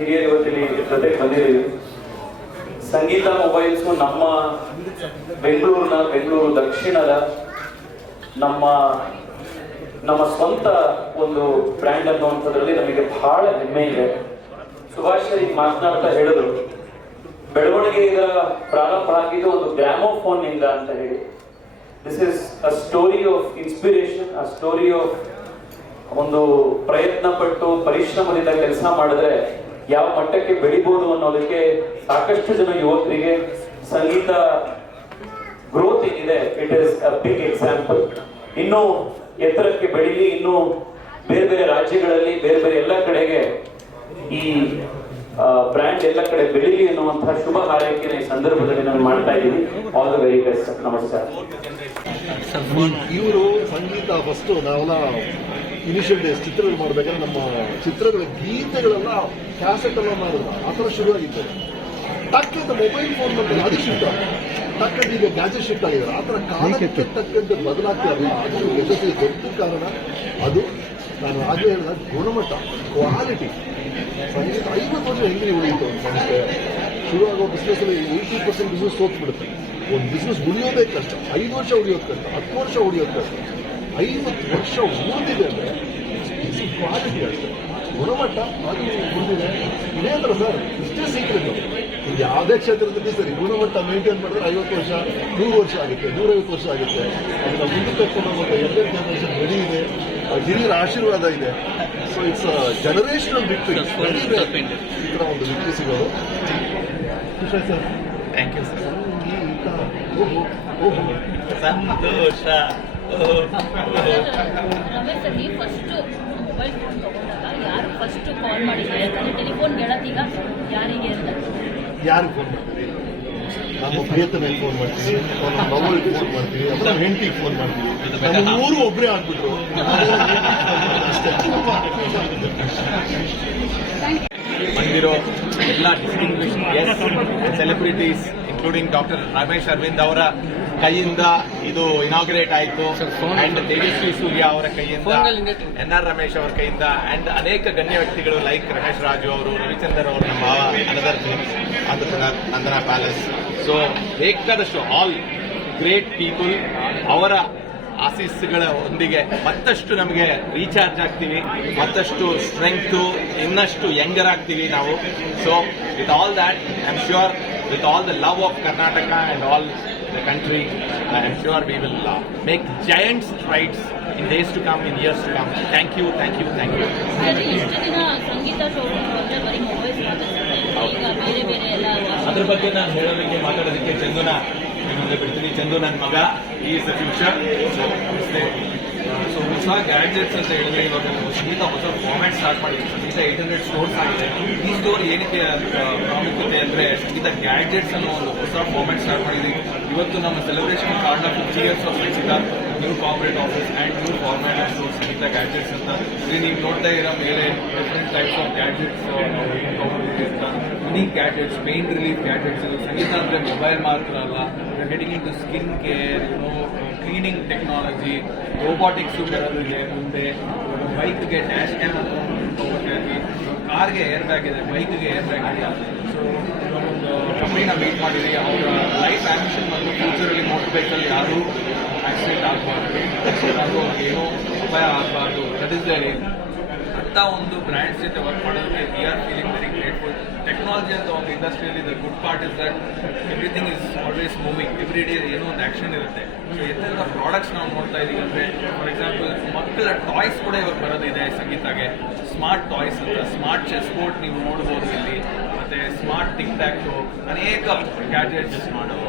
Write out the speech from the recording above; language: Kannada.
ಹಿರಿಯರು ಇವತ್ತಿಲ್ಲಿ ಜೊತೆಗೆ ಬಂದಿದ್ದೀವಿ. ಸಂಗೀತ ಮೊಬೈಲ್ಸ್ ನಮ್ಮ ಬೆಂಗಳೂರಿನ, ಬೆಂಗಳೂರು ದಕ್ಷಿಣದ ನಮ್ಮ ನಮ್ಮ ಸ್ವಂತ ಒಂದು ಬ್ರ್ಯಾಂಡ್ ಅನ್ನುವಂಥದ್ರಲ್ಲಿ ನಮಗೆ ಬಹಳ ಹೆಮ್ಮೆ ಇದೆ. ಸುಭಾಷ್ ಈಗ ಮಾತನಾಡ್ತಾ ಹೇಳಿದ್ರು ಬೆಳವಣಿಗೆ ಈಗ ಪ್ರಾರಂಭ ಆಗಿದ್ದು ಒಂದು ಗ್ರಾಮೋಫೋನ್ ಅಂತ ಹೇಳಿ. This is a story of inspiration a story of ಒಂದು ಪ್ರಯತ್ನ ಪಟ್ಟು ಪರಿಶ್ರಮದಿಂದ ಕೆಲಸ ಮಾಡಿದ್ರೆ ಯಾವ ಮಟ್ಟಕ್ಕೆ ಬೆಳಿಬೋದು ಅನ್ನೋದಕ್ಕೆ ಸಾಕಷ್ಟು ಜನ ಯುವಕರಿಗೆ ಸಂಗೀತ ಗ್ರೋತ್ ಏನಿದೆ it is a big example ಇನ್ನೂ ಎತ್ತರಕ್ಕೆ ಬೆಳೀಲಿ, ಇನ್ನೂ ಬೇರೆ ಬೇರೆ ರಾಜ್ಯಗಳಲ್ಲಿ, ಬೇರೆ ಬೇರೆ ಎಲ್ಲ ಕಡೆಗೆ ಈ ಬ್ರ್ಯಾಂಡ್ ಎಲ್ಲ ಕಡೆ ಬೆಳೀಲಿ ಅನ್ನುವಂತಹ ಶುಭ ಕಾರ್ಯಕ್ಕೆ ಈ ಸಂದರ್ಭದಲ್ಲಿ ನಾನು ಮಾಡ್ತಾ ಇದ್ದೀನಿ. ಆಲ್ ದ ವೆರಿ ಬೆಸ್ಟ್ ನಮಸ್ಕಾರ. ಇವರು ಸಂಗೀತ ಫಸ್ಟ್ ನಾವೆಲ್ಲ ಇನಿಷಿಯಲ್ ಡೇಸ್ ಚಿತ್ರಗಳು ಮಾಡಬೇಕಾದ್ರೆ ನಮ್ಮ ಚಿತ್ರಗಳ ಗೀತೆಗಳೆಲ್ಲ ಕ್ಯಾಸೆಟ್ ಎಲ್ಲ ಮಾಡಿದ್ರು. ಆ ಥರ ಶುರುವಾಗಿತ್ತು. ತಕ್ಕಂತ ಮೊಬೈಲ್ ಫೋನ್ ಬಂದ್ರೆ ಅದು ಶಿಫ್ಟ್ ತಕ್ಕಂತ ಈಗ ಗ್ಯಾಜೆಟ್ ಶಿಫ್ಟ್ ಆಗಿದ್ದಾರೆ ಆ ಥರ ಕಾಲಕ್ಕೆ ತಕ್ಕಂತೆ ಬದಲಾಗ್ತಾರಲ್ಲ ಅದು ಯಶಸ್ವಿ ದೊಡ್ಡ ಕಾರಣ. ಅದು ನಾನು ಆಗಲೇ ಹೇಳಿದ ಗುಣಮಟ್ಟ ಕ್ವಾಲಿಟಿ ಸಂಗೀತ ಐವತ್ತು ವರ್ಷ ಹೆಂಗೆ ಉಳಿಯಿತು ಒಂದು ಸಂಸ್ಥೆ ಶುರು ಆಗೋ ಬಿಸ್ನೆಸ್ ಅಲ್ಲಿ ಏಯ್ಟಿ ಪರ್ಸೆಂಟ್ ಬಿಸ್ನೆಸ್ ಸೋತ್ಬಿಡುತ್ತೆ. ಒಂದು ಬಿಸ್ನೆಸ್ ಉಳಿಯೋದೇ ಕಷ್ಟ. ಐದು ವರ್ಷ ಉಳಿಯೋದು ಕಷ್ಟ. ಹತ್ತು ವರ್ಷ ಉಳಿಯೋದು ಕಷ್ಟ. ಐವತ್ತು ವರ್ಷ ಓದಿದೆ ಅಂದರೆ ಕ್ವಾಲಿಟಿ ಅಷ್ಟೇ. ಗುಣಮಟ್ಟ ಅದು ಉಳಿದಿದೆ ಇದೇ ಥರ ಸರ್ ಇಷ್ಟೇ ಸೀಕ್ರೆಟ್ ಈಗ ಯಾವುದೇ ಕ್ಷೇತ್ರದಲ್ಲಿ ಸರಿ ಗುಣಮಟ್ಟ ಮೇಂಟೈನ್ ಮಾಡಿದ್ರೆ ಐವತ್ತು ವರ್ಷ ನೂರು ವರ್ಷ ಆಗುತ್ತೆ ನೂರೈವತ್ತು ವರ್ಷ ಆಗುತ್ತೆ. ಅದನ್ನ ಮುಂದೆ ತಕ್ಕೊಂಡು ಹೋಗೋ ಎರಡನೇ ಜನರೇಷನ್ ರೆಡಿ ಇದೆ. ಹಿರಿಯರ ಆಶೀರ್ವಾದ ಇದೆ. ಸೊ ಇಟ್ಸ್ ಜನರೇಷನಲ್ ವಿಕ್ಟ್ರಿ ಈ ಥರ ಒಂದು ವಿಕ್ಟ್ರಿ ಸಿಗೋದು. ಖುಷಿ ಸರ್? ಥ್ಯಾಂಕ್ ಯು ಸರ್ ಓಹೋ ಓಹೋ. ಸಂತೋಷ. ರಮೇಶ್ ಸರ್ ನೀವು ಫಸ್ಟ್ ಮೊಬೈಲ್ ಫೋನ್ ತಗೊಂಡಾಗ ಯಾರು ಫಸ್ಟ್ ಕಾಲ್ ಮಾಡಿದ್ರೆ ಟೆಲಿಫೋನ್ ಗೆಳತೀಗ ಯಾರಿಗೆ ಅಂತ? ಯಾರಿಗೆ ಫೋನ್ ಮಾಡ್ತೀವಿ ನಮ್ಮ ಪ್ರಿಯತನಿಗೆ ಫೋನ್ ಮಾಡ್ತೀವಿ ನಮ್ಮ ಮಗಳಿಗೆ ಫೋನ್ ಮಾಡ್ತೀವಿ ಅಥವಾ ನಮ್ಮ ಹೆಂಡತಿಗೆ ಫೋನ್ ಮಾಡ್ತೀವಿ. ನಮ್ಮ ಮೂರು ಒಬ್ಬರೇ ಆಗ್ಬಿಟ್ರು. ಬಂದಿರೋ ಎಲ್ಲ distinguish celebrities including doctor Ramesh Aravind ಅವರ ಕೈಯಿಂದ ಇದು ಇನಾಗ್ರೇಟ್ ಆಯಿತು. ಅಂಡ್ ತೇಜಸ್ವಿ ಸೂರ್ಯ ಅವರ ಕೈಯಿಂದ ಎನ್ ಆರ್ ರಮೇಶ್ ಅವರ ಕೈಯಿಂದ ಅಂಡ್ ಅನೇಕ ಗಣ್ಯ ವ್ಯಕ್ತಿಗಳು ಲೈಕ್ ರಮೇಶ್ ರಾಜು ಅವರು ರವಿಚಂದರ್ ಅವರು ನಮ್ಮ another films Nandana palace so ಬೇಕಾದಷ್ಟು ಆಲ್ ಗ್ರೇಟ್ ಪೀಪಲ್ ಅವರ ಆಸೀಸ್ಗಳ ಒಂದಿಗೆ ಮತ್ತಷ್ಟು ನಮಗೆ ರೀಚಾರ್ಜ್ ಆಗ್ತೀವಿ. ಮತ್ತಷ್ಟು ಸ್ಟ್ರೆಂಗ್ತು ಇನ್ನಷ್ಟು ಯಂಗರ್ ಆಗ್ತೀವಿ ನಾವು. So with all that I am sure with all the love of Karnataka and all the country. I am sure we will make make giant in in to come in in to come come. You you, you you, you you. ಅಂದ್ರೆ ಬಗ್ಗೆ ನಾನು ಹೇಳೋದಕ್ಕೆ ಮಾತಾಡೋದಕ್ಕೆ ಚಂದುನ ನಿಮ್ಮಲ್ಲಿ ಬಿಡ್ತೀನಿ ಚಂದು ನನ್ನ ಮಗ ಈ ದ ಫ್ಯೂಚರ್ ನಮಸ್ತೆ ಸೊ ಹೊಸ ಗ್ಯಾಡ್ಜೆಟ್ಸ್ ಅಂತ ಹೇಳಿದ್ರೆ ಇವಾಗ ಸಂಗೀತ ಹೊಸ ಫಾರ್ಮ್ಯಾಟ್ ಸ್ಟಾರ್ಟ್ ಮಾಡಿದೆ ಸಂಗೀತ ಏಟ್ ಹಂಡ್ರೆಡ್ ಸ್ಟೋರ್ಸ್ ಆಗಿದೆ. ಈ ಸ್ಟೋರ್ ಏನಕ್ಕೆ ಪ್ರಾಮುಖ್ಯತೆ ಅಂದ್ರೆ ಸಂಗೀತ ಗ್ಯಾಡ್ಜೆಟ್ಸ್ ಅನ್ನೋ ಒಂದು ಹೊಸ ಫಾರ್ಮ್ಯಾಟ್ ಸ್ಟಾರ್ಟ್ ಮಾಡಿದೆ ಇವತ್ತು ನಮ್ಮ celebration card of fifty years of Sangeetha new corporate office and new format of store Sangeetha gadgets ಅಂತ. ಇಲ್ಲಿ ನೀವು ನೋಡ್ತಾ ಇರೋ ಮೇಲೆ different types of gadgets unique gadgets pain relief gadgets Sangeetha ಅಂದ್ರೆ ಮೊಬೈಲ್ ಮಾತ್ರ ಅಲ್ಲ. Heading into skin care cleaning technology robotics ಇದೆ, ಮುಂದೆ ಬೈಕ್ಗೆ ಡ್ಯಾಶ್ ಕ್ಯಾಮ್ ಕಾರ್ಗೆ ಏರ್ ಬ್ಯಾಗ್ ಇದೆ. ಬೈಕ್ಗೆ ಏರ್ ಬ್ಯಾಗ್ ಇದೆ. ಸೊ ಒಂದು ಕಂಪ್ನಿನ ಮೀಟ್ ಮಾಡಿರಿ, ಅವರ ಲೈಫ್ ಆಂಬಿಷನ್ ಮತ್ತು ಫ್ಯೂಚರಲ್ಲಿ ಮೋಟರ್ ಬೈಕಲ್ಲಿ ಯಾರೂ ಆಕ್ಸಿಡೆಂಟ್ ಆಗಬಾರ್ದು ಆಕ್ಸಿಡೆಂಟ್ ಆಗೋ ಏನೋ ಉಪಾಯ ಆಗಬಾರ್ದು. ದಟ್ ಇಸ್ ದ ಅಂತ ಒಂದು ಬ್ರ್ಯಾಂಡ್ಸ್ ಜೊತೆ ವರ್ಕ್ ಮಾಡೋದಕ್ಕೆ we are feeling very grateful technology ಅಂತ ಒಂದು ಇಂಡಸ್ಟ್ರಿಯಲ್ಲಿ the good part is that everything is always moving every day ಏನೋ ಒಂದು ಆಕ್ಷನ್ ಇರುತ್ತೆ. ಸೊ ಎಂತೆಲ್ಲ ಪ್ರಾಡಕ್ಟ್ಸ್ ನಾವು ನೋಡ್ತಾ ಇದೀವಿ ಅಂದರೆ ಫಾರ್ ಎಕ್ಸಾಂಪಲ್ ಮಕ್ಕಳ ಟಾಯ್ಸ್ ಕೂಡ ಇವಾಗ ಬರೋದಿದೆ ಸಂಗೀತಾಗೆ ಸ್ಮಾರ್ಟ್ ಟಾಯ್ಸ್ ಅಂತ ಸ್ಮಾರ್ಟ್ ಚೆಸ್ ಬೋರ್ಡ್ ನೀವು ನೋಡ್ಬೋದು ಇಲ್ಲಿ. ಮತ್ತೆ ಸ್ಮಾರ್ಟ್ ಟಿಕ್ ಟ್ಯಾಕ್ ಅನೇಕ ಗ್ಯಾಜೆಟ್ಸ್ ಮಾಡೋ